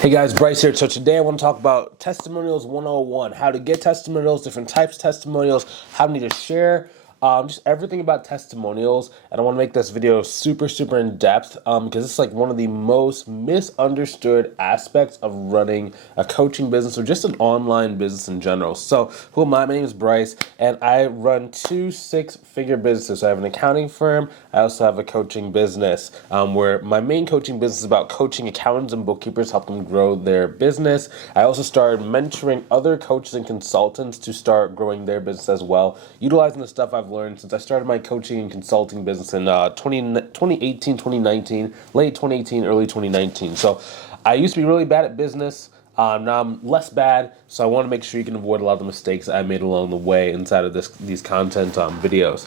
Hey guys, Bryce here. So today I want to talk about Testimonials 101, how to get testimonials, different types of testimonials, how to need to share, just everything about testimonials. And I want to make this video super in depth because it's like one of the most misunderstood aspects of running a coaching business or just an online business in general. So who am I? My name is Bryce and I run two six-figure businesses. So I have an accounting firm. I also have a coaching business where my main coaching business is about coaching accountants and bookkeepers, help them grow their business. I also started mentoring other coaches and consultants to start growing their business as well, utilizing the stuff I've learned since I started my coaching and consulting business in 2018, 2019, late 2018, early 2019. So I used to be really bad at business. Now I'm less bad, so I want to make sure you can avoid a lot of the mistakes I made along the way inside of these content videos.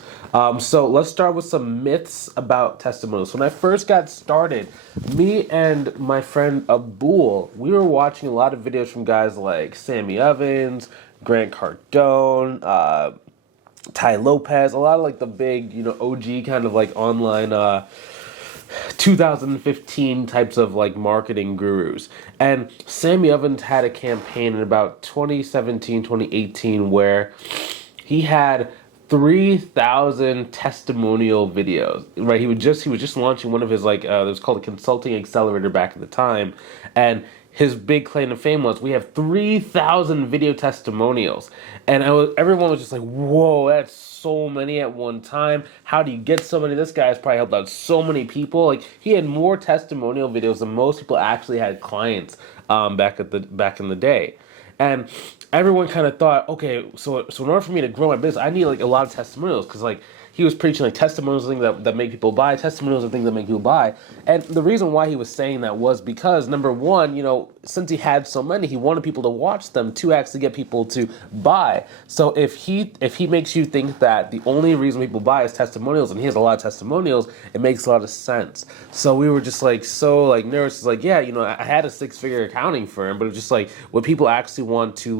So let's start with some myths about testimonials. When I first got started, me and my friend Abul, we were watching a lot of videos from guys like Sammy Evans, Grant Cardone, Ty Lopez, a lot of like the big, OG kind of like online 2015 types of like marketing gurus. And Sammy Evans had a campaign in about 2017, 2018 where he had 3,000 testimonial videos, right? He was just launching one of his it was called a consulting accelerator back at the time. And his big claim to fame was we have 3,000 video testimonials. And everyone was just like, whoa, that's so many at one time. How do you get so many? This guy's probably helped out so many people. Like, he had more testimonial videos than most people actually had clients back in the day. And everyone kind of thought, okay, so in order for me to grow my business, I need like a lot of testimonials, because like he was preaching like testimonials are things that make people buy, testimonials are things that make people buy. And the reason why he was saying that was because, number one, since he had so many, he wanted people to watch them to actually get people to buy. So if he makes you think that the only reason people buy is testimonials, and he has a lot of testimonials, it makes a lot of sense. So we were just like so like nervous. It's like, yeah, I had a six-figure accounting firm, but it's just like, would people actually want to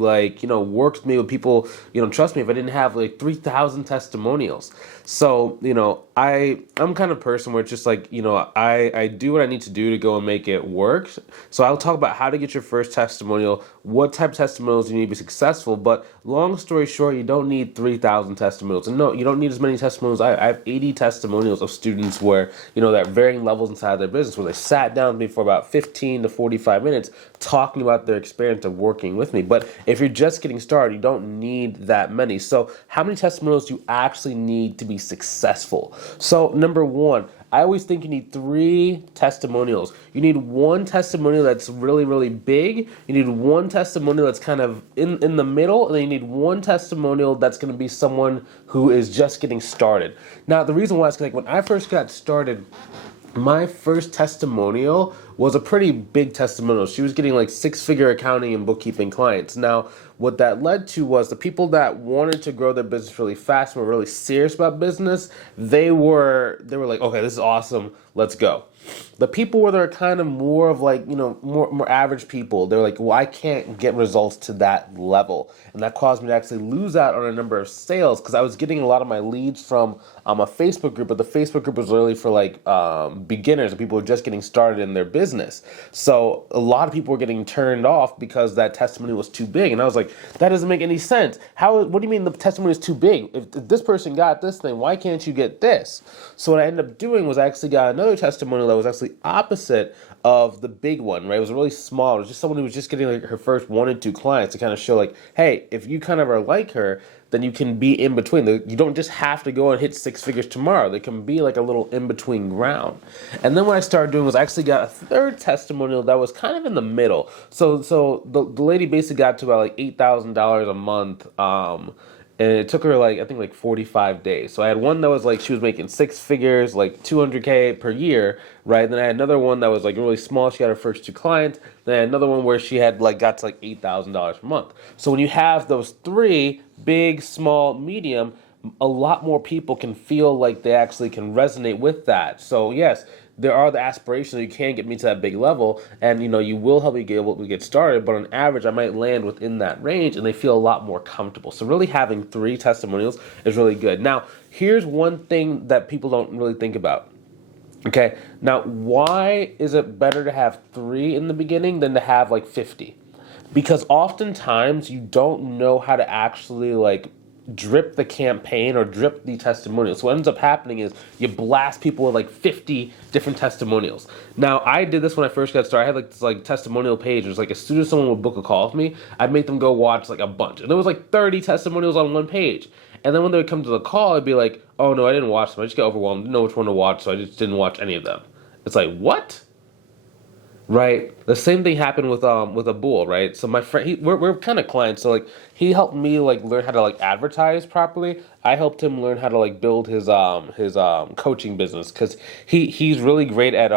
work with me? Would people trust me if I didn't have like 3,000 testimonials? So, I'm kind of person where it's just like, I do what I need to do to go and make it work. So I'll talk about how to get your first testimonial, what type of testimonials you need to be successful. But long story short, you don't need 3,000 testimonials. And no, you don't need as many testimonials. I have 80 testimonials of students where, they're at varying levels inside their business, where they sat down with me for about 15 to 45 minutes talking about their experience of working with me. But if you're just getting started, you don't need that many. So how many testimonials do you actually need to be successful? So number one, I always think you need 3 testimonials. You need one testimonial that's really big. You need one testimonial that's kind of in the middle. And then you need one testimonial that's going to be someone who is just getting started. Now, the reason why is like when I first got started, my first testimonial was a pretty big testimonial. She was getting like 6-figure accounting and bookkeeping clients. Now, what that led to was the people that wanted to grow their business really fast, were really serious about business, they were like, okay, this is awesome, let's go. The people where they're kind of more of like, more average people, they're like, well, I can't get results to that level. And that caused me to actually lose out on a number of sales, because I was getting a lot of my leads from a Facebook group, but the Facebook group was really for like beginners and people who are just getting started in their business. So a lot of people were getting turned off because that testimony was too big. And I was like, that doesn't make any sense. What do you mean the testimony is too big? If this person got this thing, why can't you get this? So what I ended up doing was I actually got another testimonial that was actually opposite of the big one, right? It was really small. It was just someone who was just getting like her first 1 and 2 clients to kind of show like, hey, if you kind of are like her, then you can be in between. You don't just have to go and hit 6 figures tomorrow. There can be like a little in-between ground. And then what I started doing was I actually got a third testimonial that was kind of in the middle. So the lady basically got to about like $8,000 a month, and it took her I think 45 days. So I had one that was like she was making 6 figures, like $200K per year, right? Then I had another one that was like really small. She got her first 2 clients. Then I had another one where she had got to like $8,000 per month. So when you have those 3, big, small, medium, a lot more people can feel like they actually can resonate with that. So yes, there are the aspirations that you can get me to that big level, and you will help me get able to get started, but on average I might land within that range and they feel a lot more comfortable. So really having 3 testimonials is really good. Now, here's one thing that people don't really think about. Okay, now why is it better to have 3 in the beginning than to have like 50? Because oftentimes you don't know how to actually like drip the campaign or drip the testimonials. So what ends up happening is you blast people with like 50 different testimonials. Now I did this when I first got started. I had like this like testimonial page. It was like as soon as someone would book a call with me, I'd make them go watch like a bunch. And there was like 30 testimonials on one page. And then when they would come to the call, I'd be like, oh no, I didn't watch them. I just got overwhelmed. Didn't know which one to watch, so I just didn't watch any of them. It's like, what? Right. The same thing happened with a bull, right? So my friend, we're kind of clients, so like he helped me like learn how to like advertise properly. I helped him learn how to like build his coaching business because he's really great at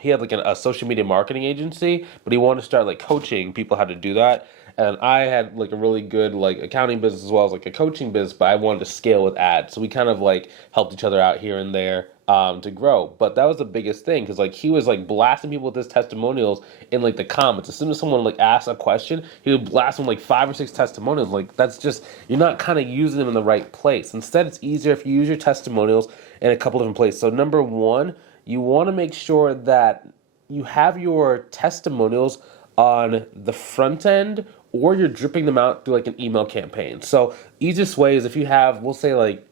he had like a social media marketing agency, but he wanted to start like coaching people how to do that. And I had like a really good like accounting business as well as like a coaching business, but I wanted to scale with ads. So we kind of like helped each other out here and there to grow. But that was the biggest thing because like he was like blasting people with his testimonials in like the comments. As soon as someone like asked a question, he would blast them like 5 or 6 testimonials. Like that's just you're not kind of using them in the right place. Instead, it's easier if you use your testimonials in a couple different places. So number one, you want to make sure that you have your testimonials on the front end or you're dripping them out through like an email campaign. So easiest way is if you have, we'll say like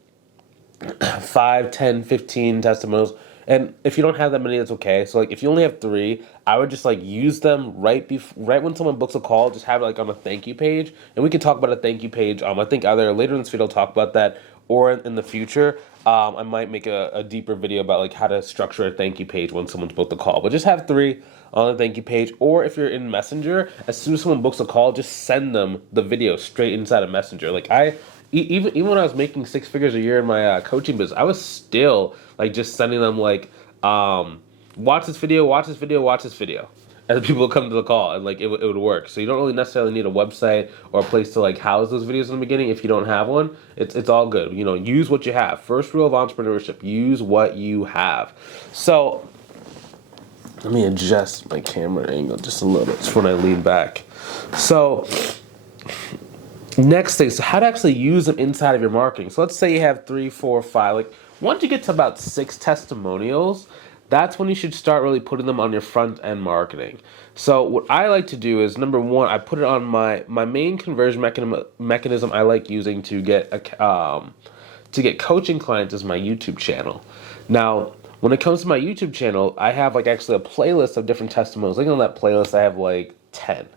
5, 10, 15 testimonials. And if you don't have that many, that's okay. So like if you only have 3, I would just like use them right when someone books a call, just have it like on a thank you page. And we can talk about a thank you page. I think either later in this video I'll talk about that or in the future. I might make a deeper video about like how to structure a thank you page when someone's booked a call. But just have 3 on the thank you page. Or if you're in Messenger, as soon as someone books a call, just send them the video straight inside of Messenger. Like even when I was making 6 figures a year in my coaching business, I was still like just sending them like, watch this video, watch this video, watch this video. And the people would come to the call and like it would work. So you don't really necessarily need a website or a place to like house those videos in the beginning if you don't have one. It's all good. You know, use what you have. First rule of entrepreneurship, use what you have. So let me adjust my camera angle just a little bit just when I lean back. So next thing, so how to actually use them inside of your marketing. So let's say you have 3, 4, 5. Like once you get to about 6 testimonials, that's when you should start really putting them on your front end marketing. So what I like to do is number one, I put it on my main conversion mechanism I like using to get coaching clients is my YouTube channel. Now, when it comes to my YouTube channel, I have like actually a playlist of different testimonials. Like on that playlist, I have like 10.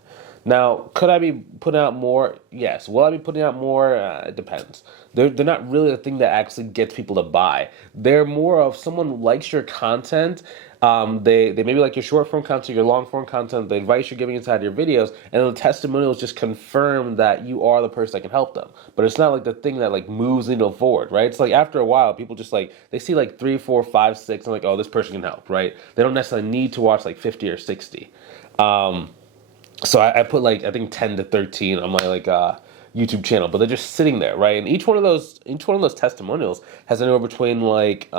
Now, could I be putting out more? Yes. Will I be putting out more? It depends. They're not really the thing that actually gets people to buy. They're more of someone likes your content. They maybe like your short form content, your long form content, the advice you're giving inside your videos, and the testimonials just confirm that you are the person that can help them. But it's not like the thing that like moves the needle forward, right? It's like after a while, people just like they see like 3, 4, 5, 6, and like, oh, this person can help, right? They don't necessarily need to watch like 50 or 60. So I put like I think 10 to 13 on my like YouTube channel, but they're just sitting there, right? And each one of those testimonials has anywhere between like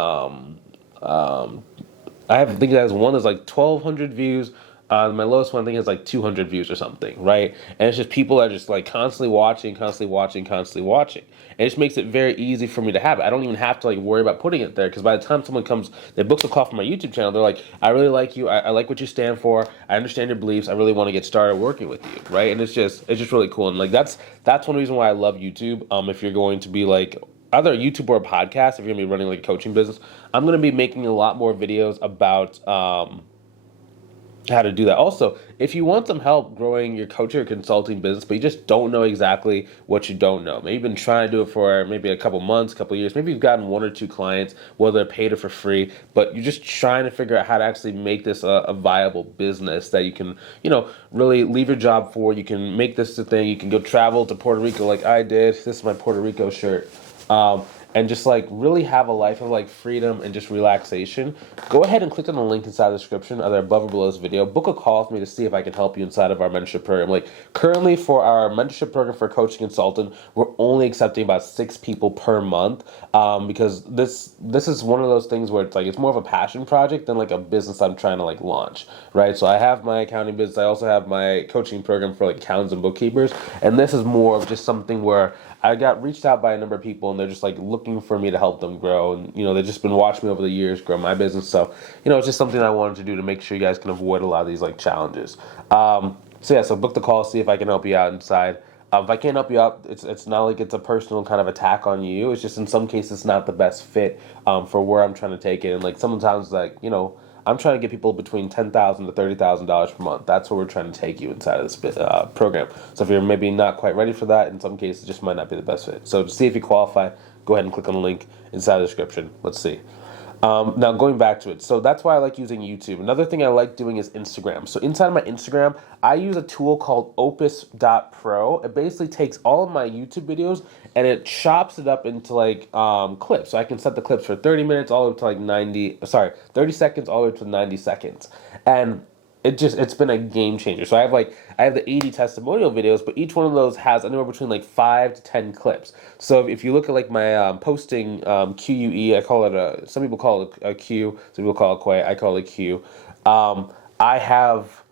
I think that has one that's like 1,200 views. My lowest one I think is like 200 views or something, right? And it's just people that are just like constantly watching. And it just makes it very easy for me to have it. I don't even have to like worry about putting it there because by the time someone comes, they books a call from my YouTube channel, they're like, I really like you. I like what you stand for. I understand your beliefs. I really want to get started working with you, right? And it's just really cool. And like that's one reason why I love YouTube. If you're going to be like either a YouTube or a podcast, if you're gonna be running like a coaching business, I'm gonna be making a lot more videos about how to do that. Also, if you want some help growing your coaching or consulting business, but you just don't know exactly what you don't know, maybe you've been trying to do it for maybe a couple months, couple years, maybe you've gotten 1 or 2 clients, whether they're paid or for free, but you're just trying to figure out how to actually make this a viable business that you can, really leave your job for. You can make this a thing. You can go travel to Puerto Rico like I did. This is my Puerto Rico shirt. And just like really have a life of like freedom and just relaxation, go ahead and click on the link inside the description, either above or below this video. Book a call with me to see if I can help you inside of our mentorship program. Like currently for our mentorship program for a coaching consultant, we're only accepting about 6 people per month because this is one of those things where it's like it's more of a passion project than like a business I'm trying to like launch, right? So I have my accounting business. I also have my coaching program for like accountants and bookkeepers, and this is more of just something where I got reached out by a number of people, and they're just like looking for me to help them grow, and they've just been watching me over the years grow my business. So it's just something I wanted to do to make sure you guys can avoid a lot of these like challenges. So book the call, see if I can help you out inside. If I can't help you out, it's not like it's a personal kind of attack on you. It's just in some cases it's not the best fit for where I'm trying to take it. And like sometimes I'm trying to get people between $10,000 to $30,000 per month. That's where we're trying to take you inside of this program. So if you're maybe not quite ready for that, in some cases it just might not be the best fit. So to see if you qualify, go ahead and click on the link inside the description. Let's see. Now going back to it, so that's why I like using YouTube. Another thing I like doing is Instagram. So inside of my Instagram, I use a tool called Opus.pro. It basically takes all of my YouTube videos and it chops it up into like clips. So I can set the clips for 30 minutes all the way to like 30 seconds all the way to 90 seconds. And it's been a game changer. So I have the 80 testimonial videos, but each one of those has anywhere between like 5 to 10 clips. So if you look at like my posting QUE, I call it some people call it a Q, some people call it Quay, I call it Q. I have,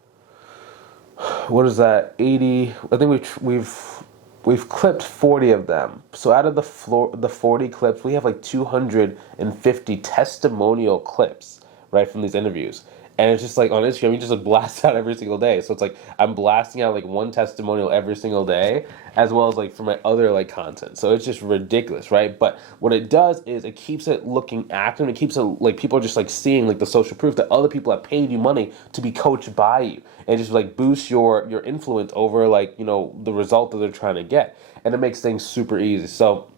what is that? 80. I think we've clipped 40 of them. So out of the 40 clips, we have like 250 testimonial clips, right, from these interviews. And it's just like on Instagram, you just like blast out every single day. So it's like I'm blasting out like one testimonial every single day, as well as like for my other like content. So it's just ridiculous, right? But what it does is it keeps it looking active. And it keeps it like people are just like seeing like the social proof that other people have paid you money to be coached by you, and just like boosts your influence over like the result that they're trying to get, and it makes things super easy. So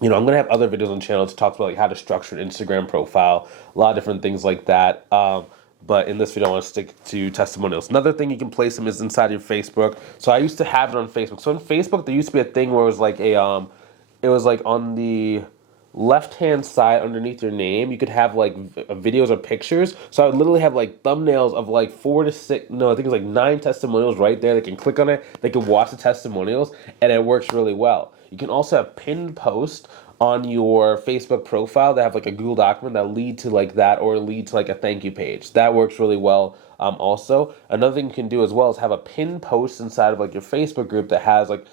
I'm going to have other videos on the channel to talk about like how to structure an Instagram profile, a lot of different things like that. But in this video, I want to stick to testimonials. Another thing you can place them is inside your Facebook. So I used to have it on Facebook. So on Facebook, there used to be a thing where it was like it was like on the left-hand side underneath your name, you could have like videos or pictures. So I would literally have like thumbnails of like 4 to 6, no, I think it's like 9 testimonials right there. They can click on it, they can watch the testimonials, and it works really well. You can also have pinned posts on your Facebook profile that have like a Google document that lead to like that, or lead to like a thank you page. That works really well. Also, another thing you can do as well is have a pinned post inside of like your Facebook group that has like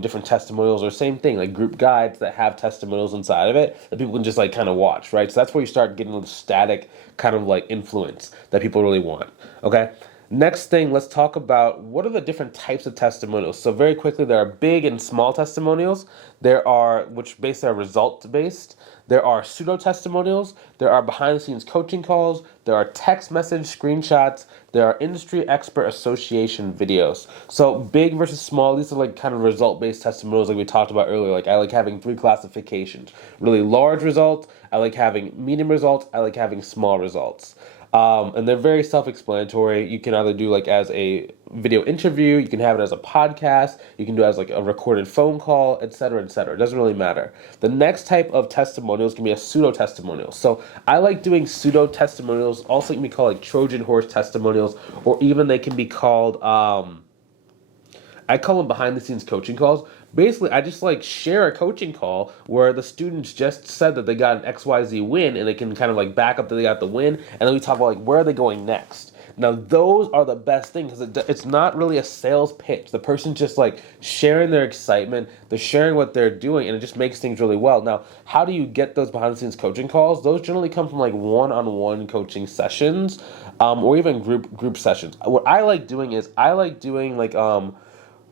different testimonials, or same thing like group guides that have testimonials inside of it that people can just like kind of watch, right? So that's where you start getting the static kind of like influence that people really want. Okay. Next thing, let's talk about what are the different types of testimonials. So very quickly, there are big and small testimonials. There are, which basically are result-based. There are pseudo-testimonials. There are behind-the-scenes coaching calls. There are text message screenshots. There are industry expert association videos. So big versus small, these are like kind of result-based testimonials like we talked about earlier. Like I like having 3 classifications. Really large results, I like having medium results, I like having small results. And they're very self-explanatory. You can either do like as a video interview, you can have it as a podcast, you can do it as like a recorded phone call, etc., etc. It doesn't really matter. The next type of testimonials can be a pseudo-testimonial. So I like doing pseudo-testimonials. Also can be called like Trojan horse testimonials, or even they can be called, I call them behind-the-scenes coaching calls. Basically, I just like share a coaching call where the students just said that they got an XYZ win, and they can kind of like back up that they got the win, and then we talk about like where are they going next. Now, those are the best thing because it's not really a sales pitch. The person's just like sharing their excitement, they're sharing what they're doing, and it just makes things really well. Now, how do you get those behind-the-scenes coaching calls? Those generally come from like one-on-one coaching sessions, or even group sessions. What I like doing is like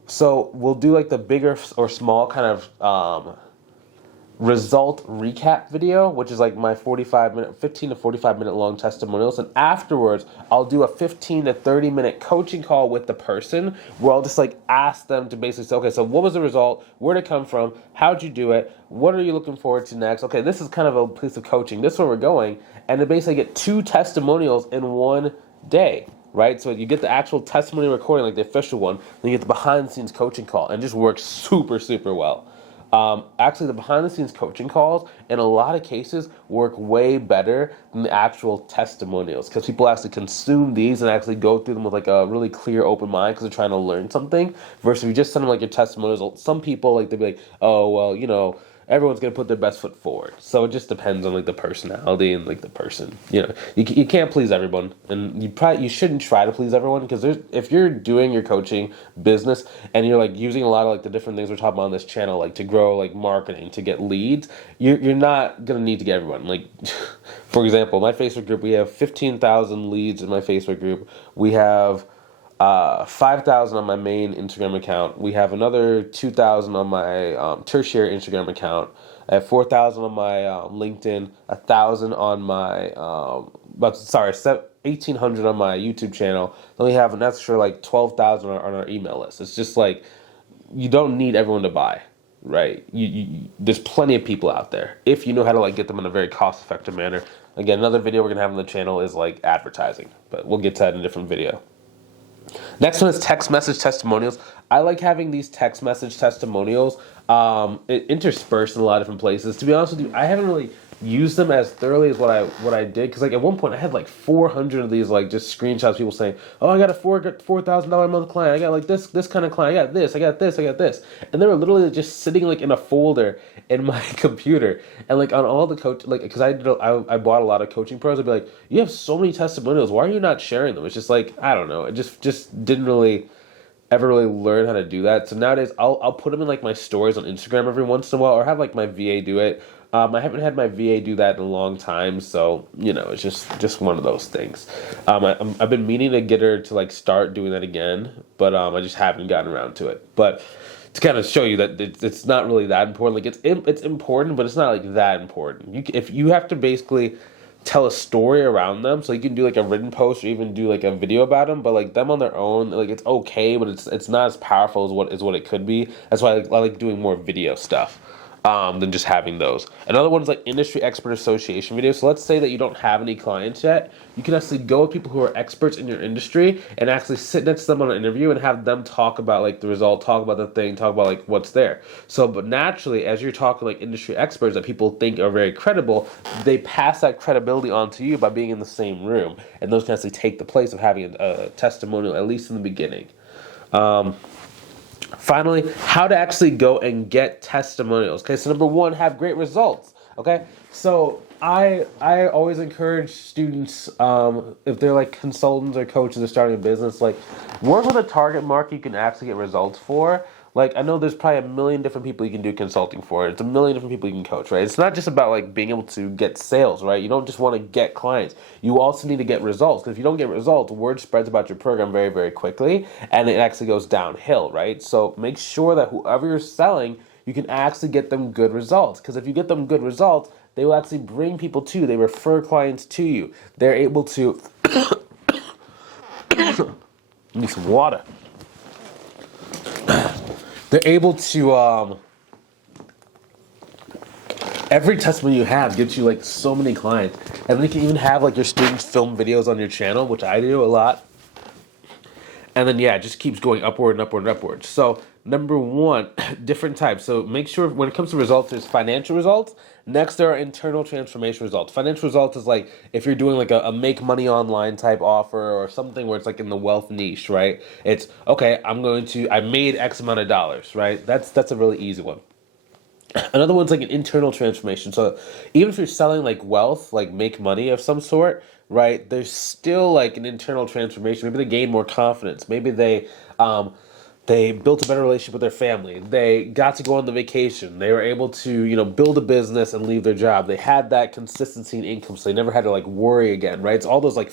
so we'll do like the bigger or small kind of result recap video, which is like my 15 to 45 minute long testimonials. And afterwards, I'll do a 15 to 30 minute coaching call with the person where I'll just like ask them to basically say, okay, so what was the result? Where'd it come from? How'd you do it? What are you looking forward to next? Okay, this is kind of a piece of coaching. This is where we're going. And to basically get 2 testimonials in one day. Right? So you get the actual testimony recording, like the official one, then you get the behind-the-scenes coaching call, and it just works super, super well. Actually, the behind-the-scenes coaching calls, in a lot of cases, work way better than the actual testimonials, because people actually consume these and actually go through them with like a really clear, open mind because they're trying to learn something, versus if you just send them like your testimonials. Some people, like, they'll be like, oh, well, everyone's gonna put their best foot forward. So it just depends on like the personality and like the person. You can't please everyone, and you shouldn't try to please everyone, because if you're doing your coaching business and you're like using a lot of like the different things we're talking about on this channel, like to grow like marketing, to get leads, you're not gonna need to get everyone. Like, for example, my Facebook group, we have 15,000 leads in my Facebook group. We have 5,000 on my main Instagram account. We have another 2,000 on my tertiary Instagram account. I have 4,000 on my LinkedIn, 1,000 on my 1,800 on my YouTube channel. Then we have an extra like 12,000 on our email list. It's just like, you don't need everyone to buy, right? There's plenty of people out there if you know how to like get them in a very cost effective manner. Again, another video we're gonna have on the channel is like advertising, but we'll get to that in a different video. Next one is text message testimonials. I like having these text message testimonials interspersed in a lot of different places. To be honest with you, I haven't really used them as thoroughly as what I did, because like at one point I had like 400 of these like just screenshots of people saying, "Oh, I got a $4,000 a month client. I got like this kind of client. I got this. I got this. I got this." And they were literally just sitting like in a folder in my computer, and like on all the coach, like, because I bought a lot of coaching pros. I'd be like, "You have so many testimonials. Why are you not sharing them?" It's just like, I don't know. It just didn't really ever really learn how to do that. So nowadays I'll put them in like my stories on Instagram every once in a while, or have like my VA do it. I haven't had my VA do that in a long time, so it's just one of those things. I've been meaning to get her to like start doing that again, but I just haven't gotten around to it. But to kind of show you that it's not really that important. Like it's important, but it's not like that important. If you have to basically tell a story around them, so you can do like a written post or even do like a video about them, but like them on their own, like it's okay, but it's not as powerful as what it could be. That's why I like doing more video stuff than just having those. Another one is like industry expert association videos. So let's say that you don't have any clients yet. You can actually go with people who are experts in your industry and actually sit next to them on an interview and have them talk about like the result, talk about the thing, talk about like what's there. So, but naturally, as you're talking like industry experts that people think are very credible, they pass that credibility on to you by being in the same room. And those can actually take the place of having a testimonial, at least in the beginning. Finally, how to actually go and get testimonials. Okay, so number one, have great results. Okay, so I always encourage students, if they're like consultants or coaches or starting a business, like work with a target market you can actually get results for. Like, I know there's probably a million different people you can do consulting for. It's a million different people you can coach, right? It's not just about like being able to get sales, right? You don't just want to get clients. You also need to get results. Because if you don't get results, word spreads about your program very, very quickly, and it actually goes downhill, right? So make sure that whoever you're selling, you can actually get them good results. Because if you get them good results, they will actually bring people to you. They refer clients to you. They're able to... Need some water. They're able to, every testimony you have gives you like so many clients. And then you can even have like your students film videos on your channel, which I do a lot. And then, it just keeps going upward and upward and upward. So number one, different types. So make sure when it comes to results, there's financial results. Next, there are internal transformation results. Financial results is like if you're doing like a make money online type offer or something where it's like in the wealth niche, right? It's, okay, I made X amount of dollars, right? That's a really easy one. Another one's like an internal transformation. So even if you're selling like wealth, like make money of some sort, right? There's still like an internal transformation. Maybe they gain more confidence. Maybe they built a better relationship with their family. They got to go on the vacation. They were able to, build a business and leave their job. They had that consistency in income, so they never had to like worry again, right? It's all those like